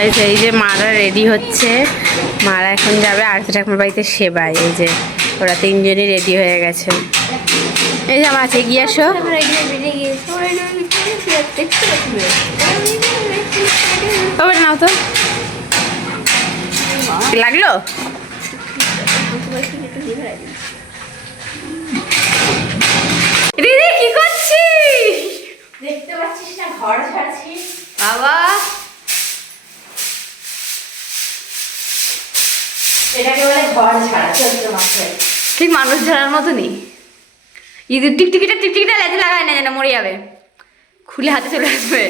এই যে মারা রেডি হচ্ছে, মারা এখন যাবে আরতি ঠাকুমার বাড়িতে সেবায়। এই যে ওরা তিনজনই রেডি হয়ে গেছে। এই যে আমার আছে, এগিয়ে আসো। ওটা নাও তো, লাগলো? দিদি কি করছিস? দেখতে পাচ্ছিস না ঘর ঝাড়ছি বাবা। এটাকে বলে ঘর ঝাড়া, চলছে মাত্র ঠিক মানুষ ঝাড়ার মতনই। ইঁদুর টিকটিকিটা লেজে লাগায় না, যেন মরে যাবে, খুলে হাতে চলে আসবে।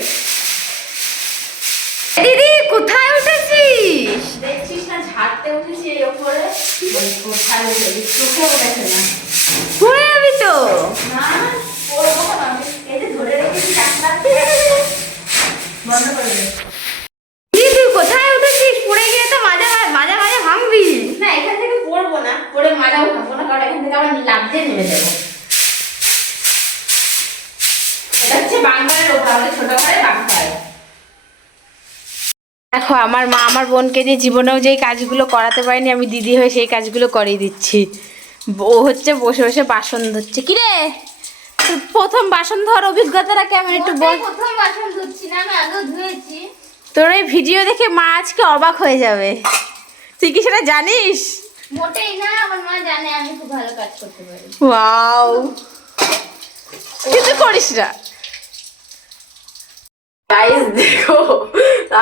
দিদি কোথায় উঠেছিস? দেখছিস না ঝাড়তে উঠেছি এই উপরে। কোথায় উঠেছিস? চোখে উঠেছে না, পড়ে যাবি তো। না পড়বো না, এই যে ধরে রেখেছি চাকলাতে, বন্ধ করে দে। দিদি কোথায় উঠেছিস? পড়ে গিয়ে তো মাজা ভাঙবি না। এখান থেকে পড়বো না, পড়ে মাজাও ভাঙবো না, কারণ এখান থেকে আবার লাফ দিয়ে নেমে যাবো। এটা হচ্ছে বাংলার ওপর, আমাদের ছোট ঘরে বাংলায়। দেখো আমার মা আমার বোনকে যে জীবনেও যেই কাজগুলো করাতে পারেনি, আমি দিদি হয়ে সেই কাজগুলো করিয়ে দিচ্ছি। ও হচ্ছে বসে বসে বাসন ধুচ্ছে। কিরে প্রথম বাসন ধর অভিজ্ঞতাটা কেমন একটু বল। প্রথম বাসন ধুচ্ছি না, আমি আগেও ধুয়েছি। তোর এই ভিডিও দেখে মা আজকে অবাক হয়ে যাবে। তুই কি সেটা জানিস? মোটেই না, আমার মা জানে আমি খুব ভালো কাজ করতে পারি। ওয়াও, কিছু করিস না। গাইস দেখো,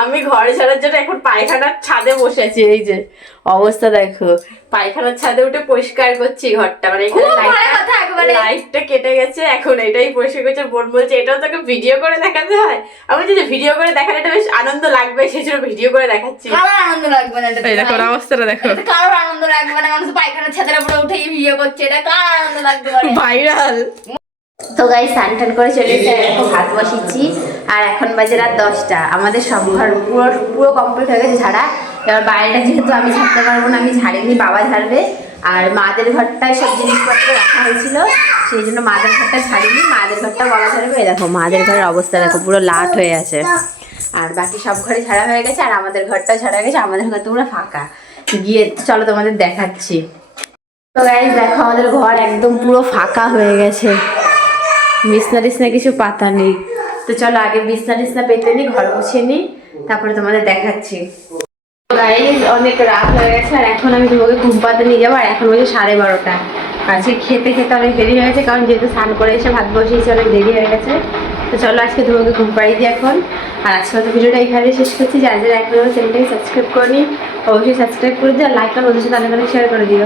আমি ঘর ছাড়ার জন্য এখন পায়খানার ছাদে বসে আছি। এই যে অবস্থা দেখো, পায়খানার ছাদে উঠে পরিষ্কার করছি ঘরটা। মানে এখানে লাইটটা কেটে গেছে, এখন এটাই পরিষ্কার করছে। বোন বলছে এটাও তোকে ভিডিও করে দেখাতে হয়। আমি যে ভিডিও করে দেখালে এটা বেশ আনন্দ লাগবে, সেই জন্য ভিডিও করে দেখাচ্ছি। কারোর আনন্দ লাগবে না, এই দেখো অবস্থাটা দেখো। কারোর আনন্দ লাগবে না, মানুষ পায়খানার ছাদের উপরে উঠে ভিডিও করছে, এটা কার আনন্দ লাগবে? ভাইরাল। তো গাইস স্নান টান করে চলে এসে এখন ভাত বসিয়েছি, আর এখন বাজে রাত 10টা। আমাদের সব ঘর পুরো কমপ্লিট হয়ে গেছে ঝাড়া। এবার বাইরেটা যেহেতু আমি ঝাড়তে পারবো না, আমি ঝাড়িনি, বাবা ঝাড়বে। আর মাদের ঘরটায় সব জিনিসপত্র রাখা হয়েছিল, সেই জন্য মাদের ঘরটা ঝাড়িনি, মাদের ঘরটা বাবা ঝাড়বে। এই দেখো মাদের ঘরের অবস্থা দেখো, পুরো লাট হয়ে আছে। আর বাকি সব ঘরে ঝাড়া হয়ে গেছে, আর আমাদের ঘরটাও ঝাড়া হয়ে গেছে। আমাদের ঘর তো পুরো ফাঁকা। গিয়ে চলো তোমাদের দেখাচ্ছি। তো গাইস দেখো আমাদের ঘর একদম পুরো ফাঁকা হয়ে গেছে, বিছনা কিছু পাতা নেই। তো চলো আগে বিছনা পেতে নি, ঘর গুছিয়ে নি, তারপরে তোমাদের দেখাচ্ছি। গাইস অনেক রাত হয়ে গেছে, আর এখন আমি তোমাকে ঘুম পাতে নিয়ে যাবো। আর এখন বলছে 12:30। আজকে খেতে অনেক দেরি হয়ে গেছে, কারণ যেহেতু স্নান করে এসে ভাত বসিয়েছি, অনেক দেরি হয়ে গেছে। তো চলো আজকে তোমাকে ঘুম পাড়িয়ে দিই এখন। আর আজকে তো ভিডিওটা এখানে শেষ করছি। যার যারা এখনো চ্যানেলটাকে সাবস্ক্রাইব করিনি অবশ্যই সাবস্ক্রাইব করে দিও, আর লাইক আর ওদের সাথে অনেক শেয়ার করে দিও।